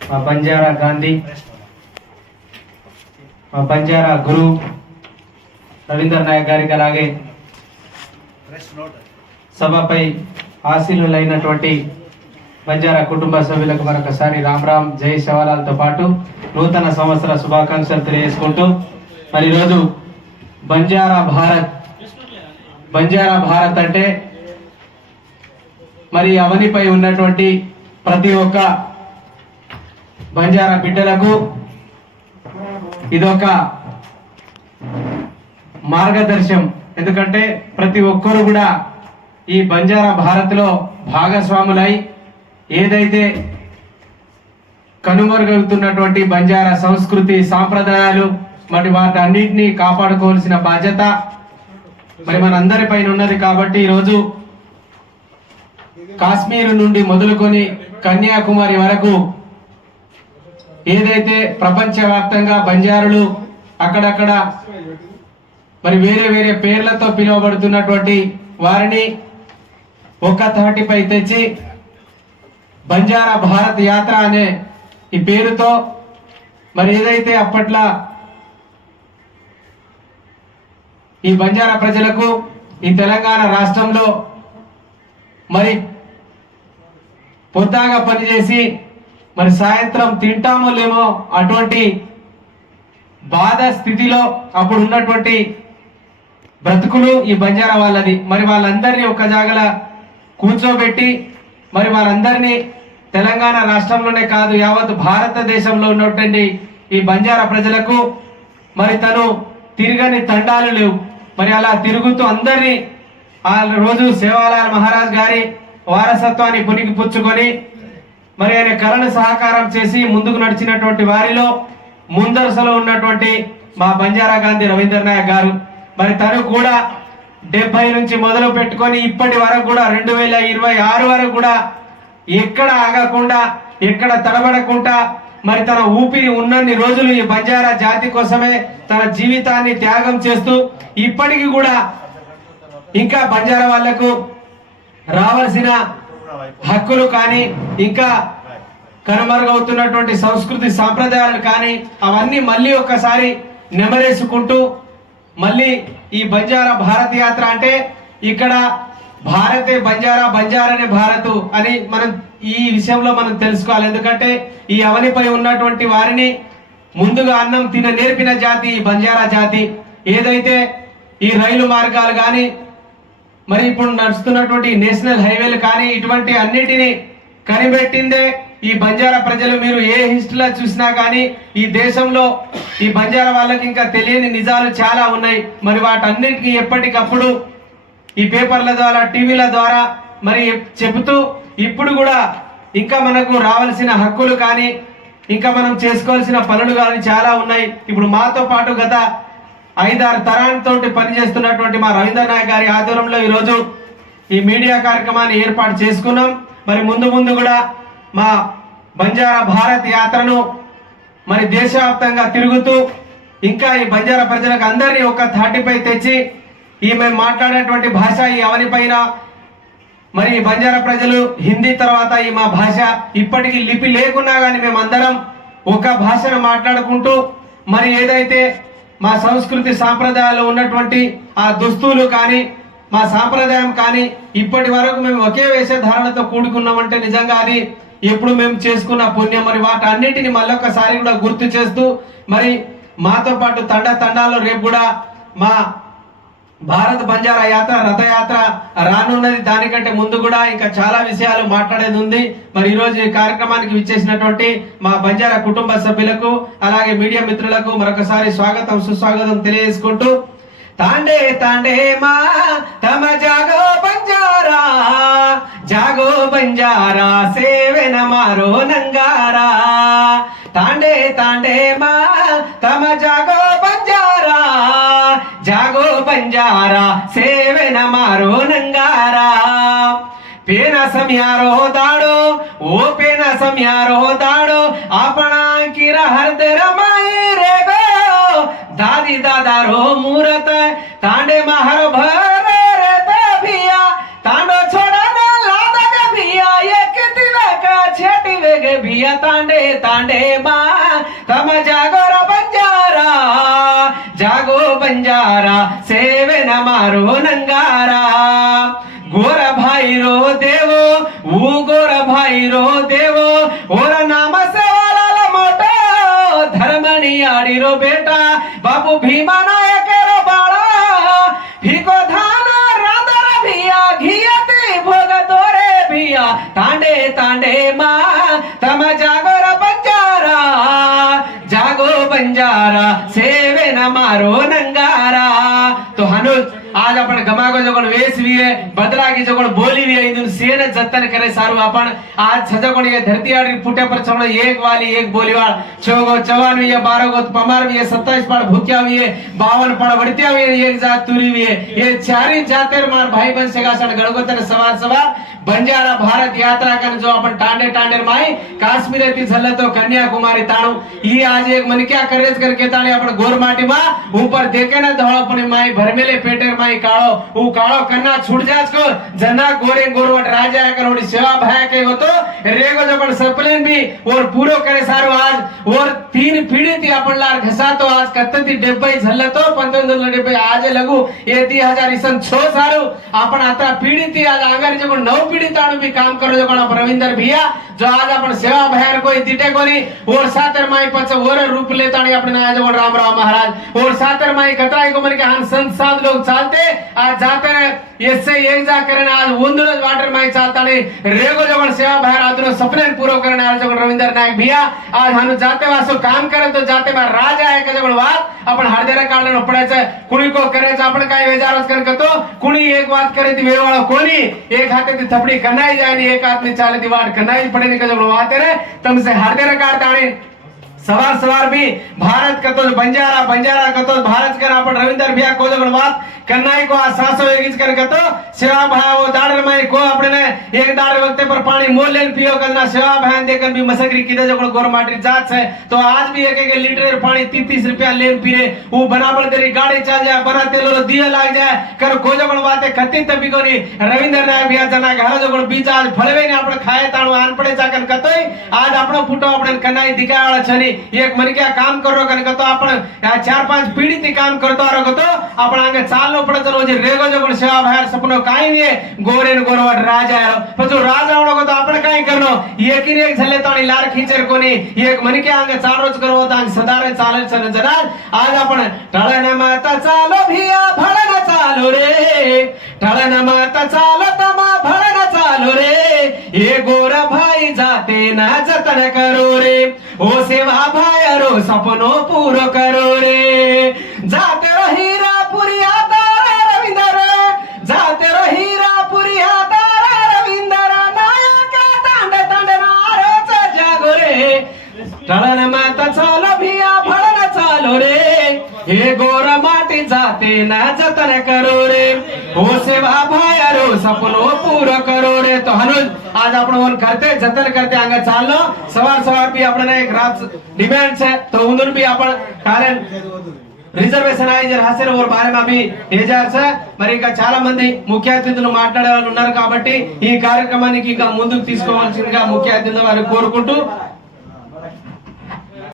మా బంజారా గాంధీ. మా బంజారా గురు రవీందర్ నాయక్ గారికి అలాగే సభపై ఆశీనులైనటువంటి బంజారా కుటుంబ సభ్యులకు మరొకసారి రామ్ రామ్ జై శివలాలతో పాటు నూతన సంవత్సర శుభాకాంక్షలు తెలియజేసుకుంటూ మరి ఈరోజు బంజారా భారత్. బంజారా భారత్ అంటే మరి అవనిపై ఉన్నటువంటి ప్రతి ఒక్క బంజారా బిడ్డలకు ఇదొక మార్గదర్శం. ఎందుకంటే ప్రతి ఒక్కరు కూడా ఈ బంజారా భారత్లో భాగస్వాములై ఏదైతే కనుమరుగవుతున్నటువంటి బంజారా సంస్కృతి సాంప్రదాయాలు మరి వాటన్నిటిని కాపాడుకోవాల్సిన బాధ్యత మరి మనందరి పైన ఉన్నది కాబట్టి ఈరోజు కాశ్మీర్ నుండి మొదలుకొని కన్యాకుమారి వరకు ఏదైతే ప్రపంచవ్యాప్తంగా బంజారులు అక్కడక్కడ మరి వేరే వేరే పేర్లతో పిలువబడుతున్నటువంటి వారిని ఒక తాటిపై తెచ్చి బంజారా భారత్ యాత్ర అనే ఈ పేరుతో మరి ఏదైతే అప్పట్లో ఈ బంజారా ప్రజలకు ఈ తెలంగాణ రాష్ట్రంలో మరి పొద్దాగా పనిచేసి మరి సాయంత్రం తింటామో లేమో అటువంటి బాధ స్థితిలో అప్పుడు ఉన్నటువంటి బ్రతుకులు ఈ బంజారా వాళ్ళది. మరి వాళ్ళందరినీ ఒక జాగల కూర్చోబెట్టి మరి వాళ్ళందరినీ తెలంగాణ రాష్ట్రంలోనే కాదు యావత్ భారతదేశంలో ఉన్నటువంటి ఈ బంజారా ప్రజలకు మరి తను తిరగని తండాలు లేవు. మరి అలా తిరుగుతూ అందరినీ ఆ రోజు సేవాలాల్ మహారాజ్ గారి వారసత్వాన్ని పునికి పుచ్చుకొని మరి ఆయన కళను సహకారం చేసి ముందుకు నడిచినటువంటి వారిలో ముందరసలో ఉన్నటువంటి మా బంజారా గాంధీ రవీంద్రనాయక్ గారు మరి తను కూడా డెబ్బై నుంచి మొదలు పెట్టుకొని ఇప్పటి వరకు కూడా రెండు వేల ఇరవై ఆరు వరకు కూడా ఎక్కడ ఆగకుండా ఎక్కడ తడబడకుండా మరి తన ఊపిరి ఉన్నన్ని రోజులు ఈ బంజారా జాతి కోసమే తన జీవితాన్ని త్యాగం చేస్తూ ఇప్పటికీ కూడా ఇంకా బంజారా వాళ్ళకు రావాల్సిన హక్కులు కానీ ఇంకా కనుమరుగవుతున్నటువంటి సంస్కృతి సాంప్రదాయాలు కానీ అవన్నీ మళ్ళీ ఒక్కసారి నెమరేసుకుంటూ మళ్ళీ ఈ బంజారా భారత్ యాత్ర అంటే ఇక్కడ భారతే బంజారా బంజారానే భారత్ అని మనం ఈ విషయంలో మనం తెలుసుకోవాలి. ఎందుకంటే ఈ అవనిపై ఉన్నటువంటి వారిని ముందుగా అన్నం తిన నేర్పిన జాతి ఈ బంజారా జాతి. ఏదైతే ఈ రైలు మార్గాలు కానీ మరి ఇప్పుడు నడుస్తున్నటువంటి నేషనల్ హైవేలు కానీ ఇటువంటి అన్నిటిని కనిపెట్టిందే ఈ బంజారా ప్రజలు. మీరు ఏ హిస్టరీలో చూసినా కానీ ఈ దేశంలో ఈ బంజారా వాళ్ళకి ఇంకా తెలియని నిజాలు చాలా ఉన్నాయి. మరి వాటన్నిటికీ ఎప్పటికప్పుడు ఈ పేపర్ల ద్వారా టీవీల ద్వారా మరి చెబుతూ ఇప్పుడు కూడా ఇంకా మనకు రావాల్సిన హక్కులు కానీ ఇంకా మనం చేసుకోవాల్సిన పనులు కానీ చాలా ఉన్నాయి. ఇప్పుడు మాతో పాటు గత ఐదారు తరాలతో పనిచేస్తున్నటువంటి మా రవీంద్ర నాయక్ గారి ఆధ్వర్యంలో ఈరోజు ఈ మీడియా కార్యక్రమాన్ని ఏర్పాటు చేసుకున్నాం. మరి ముందు ముందు కూడా మా బంజారా భారత్ యాత్రను మరి దేశవ్యాప్తంగా తిరుగుతూ ఇంకా ఈ బంజారా ప్రజలకు అందరినీ ఒక థాటిపై తెచ్చి ఈ మేము మాట్లాడేటువంటి భాష ఈ అవనిపైన మరి ఈ బంజారా ప్రజలు హిందీ తర్వాత ఈ మా భాష ఇప్పటికీ లిపి లేకున్నా కానీ మేమందరం ఒక భాషను మాట్లాడుకుంటూ మరి ఏదైతే మా సంస్కృతి సాంప్రదాయాల్లో ఉన్నటువంటి ఆ దుస్తులు కానీ మా సాంప్రదాయం కానీ ఇప్పటి వరకు మేము ఒకే వేషధారణతో కూడుకున్నామంటే నిజంగా అది ఎప్పుడు మేము చేసుకున్న పుణ్యం. మరి వాటి అన్నిటిని మళ్ళొకసారి కూడా గుర్తు చేస్తూ మరి మాతో పాటు తండ తండాలో రేపు కూడా మా భారత్ బంజారా యాత్ర రథయాత్ర రానున్నది. దానికంటే ముందు కూడా ఇంకా చాలా విషయాలు మాట్లాడేది ఉంది. మరి ఈరోజు ఈ కార్యక్రమానికి విచ్చేసినటువంటి మా బంజారా కుటుంబ సభ్యులకు అలాగే మీడియా మిత్రులకు మరొకసారి స్వాగతం సుస్వాగతం తెలియజేసుకుంటూ తాండే తాండే మా తమ జాగో బంజారా జాగో బంజారా సేవెన మారో నంగారా. తాండే తాండే మా अंगारा सेवे न मारो नंगारा पेना समयारो हो दाड़ो ओ पेना समयारो हो दाड़ो अपना किरा हर तेरा माये रे गयो दादी दादारो मूरत है तांडे महर भरे रे ते तांडो छोड़ा ना लादा के ये कितने का छेटी वे के तांडे तांडे गोर भाई रो देवो ऊ गोर भाई रो देवो, ओर नाम से वाला मोठा धर्मनी आडिरो बेटा, बाबू भीमा नायक रो बाळा, फिको भिया भोग तोरे भिया, तांडे तांडे मा, तम जागोर बंजारा, जागो बंजारा, सेवे न मारो हनुज ನಮಗ ಜೊಕೊಂಡು ವೇಸಿವಿಯೇ ಬದಲಾಗಿ ಜೊಕೊಂಡು ಬೋಲಿವಿಯೇ ಇದನ್ನ ಸೇನ ಜತನ करे ಸಾರು आपण आज सजाकोणीय धरती आड़ी पुटे पर चढ़ो एक वाली एक बोलीवाल चौगो चौवानवी है बारह गो पमारवी है सत्ताईस पाड़ भूख्यावी है बावन पाड़ वड़तियावी है एक जात तुरीवी है ये चार ही जातेर मार भाई बन सगा सड़ गणगोतर सवार सवार बंजारा भारत यात्रा कर जो अपन टांडे टांडे माए काश्मीर ती झल तो कन्याकुमारी ताणू। ये आज एक मन क्या करे कर के ताले अपन गोर माटी मा ऊपर देखे ना धोल अपने माए भरमेले पेटे माए काळो। ऊ काळो कन्ना छूट जास को जना गोरे गोरवट राजा कर ओडी सेवा भाया के हो तो रेगो जो अपन सप्लेन भी और पूरो करे सारो आज। और तीन पीढ़ी ती अपन लार घसा तो आज। कत्ते ती डेब्बई झल तो 1500 डेब्बई आज लगू। ये 3000 ईसन छो सारो। अपन आता पीढ़ी ती आज आगर जो नौ पीढ़ी ताणु भी काम करो जो कोणा रविंदर भैया जो आज अपन सेवा भैर कोई दिटे कोणी और सातर माई पच वर रूप लेत आणि अपने आज बोल रामराव महाराज। और सातर माई खतरा को मन के हम संसाद लोग चलते। लोक जाते आज जातर ಎಸ್ಸೆ ಏನ್ ಜಾಕರಣ ಅದು ಒಂದು ರೋಜ್ ವಾಟರ್ ಮೈ ಚಾತಾನೆ ರೇಗೋ ಜಗಣ सेवा भैर ಅದರ सपने ಪೂರೋ करने आज ಜಗಣ रविंद्र नायक भैया। आज हम जाते वासो काम करे तो जाते बा राजा है आहे बात अपन वाद आपण हरदेरा पड़े पडायचं कुणी को करे करायचं अपन काय वेजारच करत करतो कुणी एक बात करे ती वेळवाळा कोणी? एक हाथे ती थपडी कनाई जाए आणि एक हाथ में चाले चालती वाट कनाई पडे निकल तेरे तुमसे हर दे रकार सवार सवार भी, भारत कतोल बंजारा बंजारा कतोल भारत का अपन रविंदर भैया कोजबल बात कन्नाई को सासो एगिज कर कतो सेवा भाव वो दाड़र में को अपने ने एक दाड़ वक्त पर पानी मोल लेन पियो करना सेवा भान देकर भी मसकरी किधर जगन गोर माटी जात है तो आज भी एक एक लीटर पानी तीस तीस रुपया लेन पिए वो बनाबड़ तेरी गाड़ी चल जाए बना तेल दिया लाग जाए कर को जगन बाते कति तभी कोनी रविंदर नायक भैया जना घर जगन बीज आज फलवे ने आपण खाए ताणू आन पडे चाकन कतोय आज આપણો ફૂટો આપણે કનાઈ દિકાવાળા છની એક મનક્યા કામ કરો કન કતો आपण આ ચાર પાંચ પેઢી થી કામ કરતો આરો કતો आपण આંગે ચાલનો પડે તો જે રેગો જો પણ સેવા ભાર સપનો કાઈ nie ગોરે ને ગોરવટ રાજા આયો પછી રાજા આવડો કતો આપણે કાઈ કરનો એકી ને એક છલે તાણી લાર ખીચર કોની એક મનક્યા આંગે ચાર રોજ કરવો તો આંગે સદારે ચાલે છે ને જરા આજ આપણે ઢળન માતા ચાલો ભિયા ભળન ચાલો રે ઢળન માતા ચાલો તમા ભળન ચાલો રે એ ગોર ભાઈ જાતે ના જતન કરો રે ઓ સેવા ભાયરો સપનો પૂરો કરો टळण माता चालो भिया फळण चालो रे. हे गोर माटी जाते ना जतन करो रे. हो सेवा भाया रो सपनो पूर करो रे. तो हनुज आज आपण वन करते जतन करते अंग चाललो. सवार सवार भी आपल्याला एक रात डिमांड छे तो उधर भी आपण कारण రిజర్వేషన్ ఆయన రాసిన ఓ భార్య మీ ఏజార్ సార్ మరి ఇంకా చాలా మంది ముఖ్య అతిథులు మాట్లాడే వాళ్ళు ఉన్నారు కాబట్టి ఈ కార్యక్రమానికి ఇంకా ముందుకు తీసుకోవాల్సిందిగా ముఖ్య అతిథులు వారిని కోరుకుంటూ